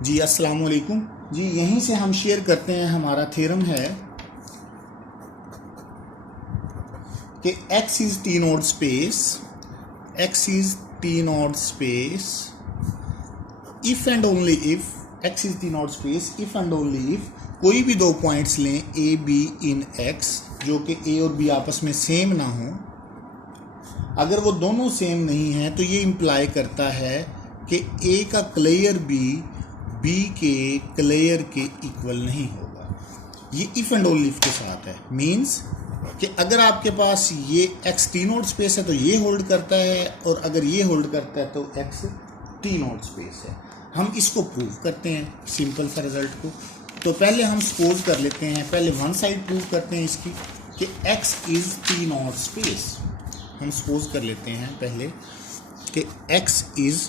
जी अस्सलाम वालेकुम जी। यहीं से हम शेयर करते हैं, हमारा थ्योरम है कि x is T naught space, x is T naught space if and only if x is T naught space if and only if कोई भी दो पॉइंट्स लें a b इन x जो कि a और b आपस में सेम ना हो। अगर वो दोनों सेम नहीं हैं तो ये इम्प्लाई करता है कि a का क्लियर b के क्लियर के इक्वल नहीं होगा। ये इफ एंड ओनली इफ के साथ है। मीन्स कि अगर आपके पास ये x टी नॉट स्पेस है तो ये होल्ड करता है, और अगर ये होल्ड करता है तो x टी नॉट स्पेस है। हम इसको प्रूव करते हैं सिंपल सा रिजल्ट को। तो पहले हम सपोज कर लेते हैं, पहले वन साइड प्रूव करते हैं इसकी कि x is T naught space. हम सपोज कर लेते हैं पहले कि x is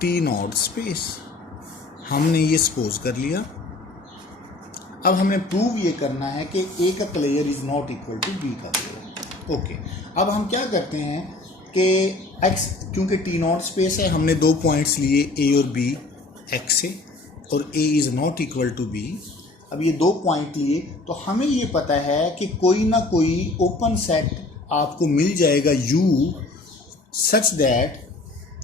T naught space. हमने ये सपोज कर लिया। अब हमें प्रूव ये करना है कि a का clear is not equal to b का क्लियर। ओके, अब हम क्या करते हैं कि x क्योंकि टी नॉट स्पेस है, हमने दो पॉइंट्स लिए a और b x से, और a is not equal to b। अब ये दो पॉइंट लिए तो हमें ये पता है कि कोई ना कोई ओपन सेट आपको मिल जाएगा u सच दैट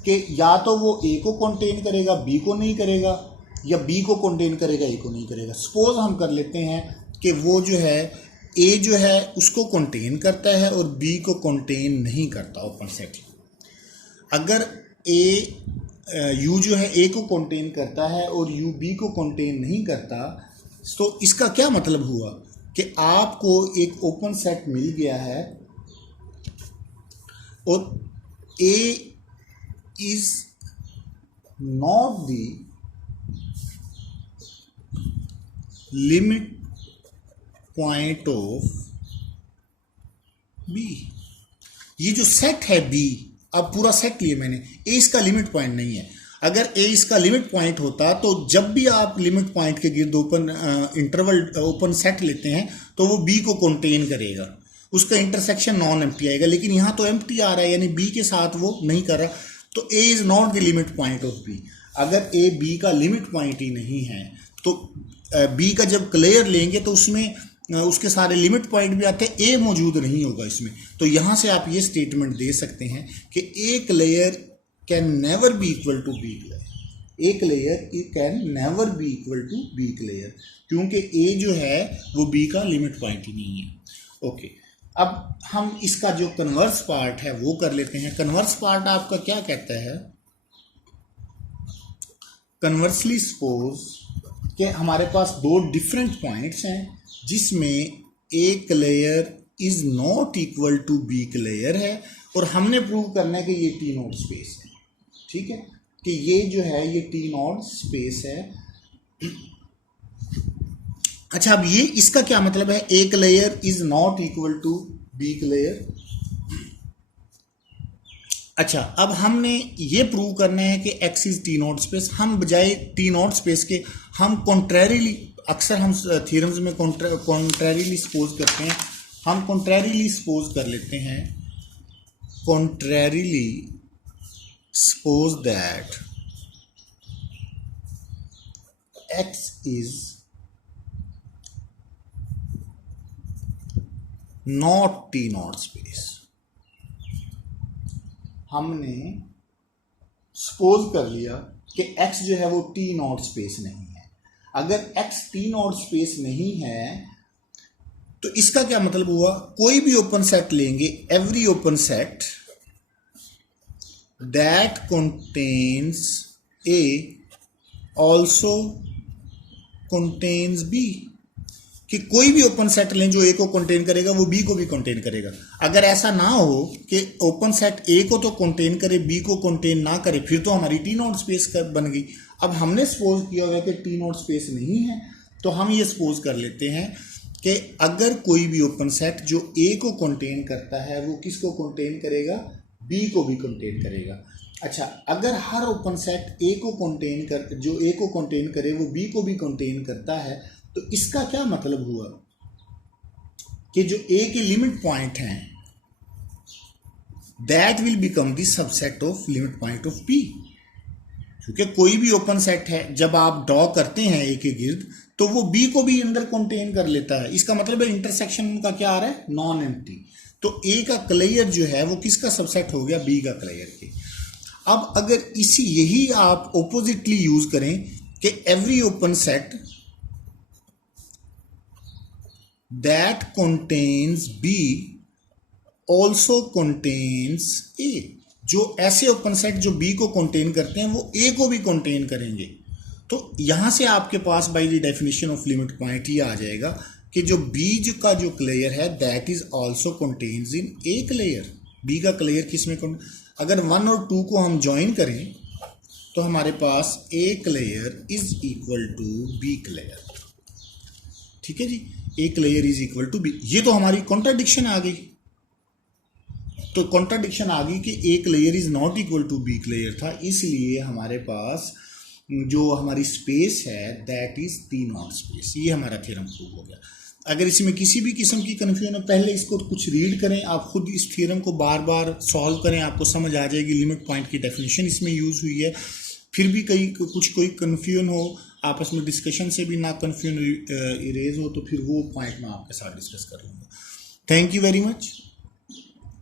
कि या तो वो a को कंटेन करेगा b को नहीं करेगा, या b को कंटेन करेगा a को नहीं करेगा। सपोज हम कर लेते हैं कि वो जो है a जो है उसको कंटेन करता है और b को कंटेन नहीं करता ओपन सेट। अगर u जो है a को कंटेन करता है और u b को कंटेन नहीं करता, तो इसका क्या मतलब हुआ कि आपको एक ओपन सेट मिल गया है और a is not the limit point of b। ये जो सेट है b, अब पूरा सेट लिए मैंने, a इसका लिमिट पॉइंट नहीं है। अगर a इसका लिमिट पॉइंट होता तो जब भी आप लिमिट पॉइंट के गिर्द ओपन इंटरवल ओपन सेट लेते हैं तो वो b को कंटेन करेगा, उसका इंटरसेक्शन नॉन एम्प्टी आएगा। लेकिन यहाँ तो एम्प्टी आ रहा है, यानी b के साथ वो नहीं कर रहा, तो a is not the limit point of b। अगर a b का लिमिट पॉइंट ही नहीं है तो b का जब क्लियर लेंगे तो उसमें उसके सारे लिमिट पॉइंट भी आते हैं, a मौजूद नहीं होगा इसमें। तो यहाँ से आप ये स्टेटमेंट दे सकते हैं कि a clear can never be equal to b clear. a clear can never be equal to b clear, क्योंकि a जो है वो b का लिमिट पॉइंट ही नहीं है। ओके, अब हम इसका जो कन्वर्स पार्ट है वो कर लेते हैं। कन्वर्स पार्ट आपका क्या कहता है? कन्वर्सली सपोज कि हमारे पास दो डिफरेंट पॉइंट्स हैं जिसमें a clear is not equal to b clear है, और हमने प्रूव करना है कि ये टी नॉट स्पेस है। ठीक है, कि ये जो है ये टी नॉट स्पेस है। अच्छा, अब ये इसका क्या मतलब है? a clear is not equal to b clear. अच्छा, अब हमने ये प्रूव करना है कि x is T naught space. हम बजाय टी नॉट स्पेस के हम कॉन्ट्रेरिली, अक्सर हम थ्योरम्स में कॉन्ट्रेरिली सपोज करते हैं। हम कॉन्ट्रेरिली सपोज कर लेते हैं, contrarily suppose that x is not T naught space. हमने सपोज कर लिया कि x जो है वो टी नॉट स्पेस नहीं है। अगर x टी नॉट स्पेस नहीं है तो इसका क्या मतलब हुआ? कोई भी ओपन सेट लेंगे, every open set that contains a also contains b, कि कोई भी ओपन सेट लें जो a को कंटेन करेगा वो b को भी कंटेन करेगा। अगर ऐसा ना हो कि ओपन सेट a को तो कंटेन करे b को कंटेन ना करे, फिर तो हमारी टी नॉट स्पेस बन गई। अब हमने सपोज किया हुआ है कि टी नॉट स्पेस नहीं है, तो हम ये सपोज कर लेते हैं कि अगर कोई भी ओपन सेट जो a को कंटेन करता है वो किसको कंटेन करेगा? b को भी कंटेन करेगा। अच्छा, अगर हर ओपन सेट a को कंटेन कर, जो a को कंटेन करे वो b को भी कंटेन करता है, तो इसका क्या मतलब हुआ कि जो a के लिमिट पॉइंट हैं that will become the subset of limit point of P. क्योंकि कोई भी ओपन सेट है जब आप ड्रॉ करते हैं ए के गिर्द तो वो बी को भी अंदर कंटेन कर लेता है। इसका मतलब है इंटरसेक्शन उनका क्या आ रहा है, नॉन एम्प्टी। तो ए का क्लेयर जो है वो किसका सबसेट हो गया, बी का क्लेयर के। अब अगर इसी यही आप ऑपोजिटली यूज करें कि every open set that contains B also contains A, जो ऐसे ओपन सेट जो बी को कंटेन करते हैं वो ए को भी कंटेन करेंगे। तो यहां से आपके पास by the definition of limit point ये आ जाएगा कि जो बी का जो क्लेयर है that is also contains in a clear. B का क्लेयर किस में, अगर 1 और 2 को हम ज्वाइन करें तो हमारे पास A clear is equal to B clear. ठीक है जी, A clear is equal to B. ये तो हमारी कॉन्ट्राडिक्शन आ गई। तो कॉन्ट्राडिक्शन आ गई कि A clear is not equal to B clear था, इसलिए हमारे पास जो हमारी स्पेस है that is T naught space. ये हमारा थ्योरम प्रूव हो गया। अगर इसमें किसी भी किस्म की कन्फ्यूजन है, पहले इसको कुछ रीड करें, आप खुद इस थ्योरम को बार बार सॉल्व करें, आपको समझ आ जाएगी लिमिट पॉइंट की डेफिनेशन इसमें यूज हुई है। फिर भी कोई कन्फ्यूजन हो, आपस में डिस्कशन से भी ना कन्फ्यूजन इरेज हो, तो फिर वो पॉइंट मैं आपके साथ डिस्कस कर लूँगा। Thank you very much.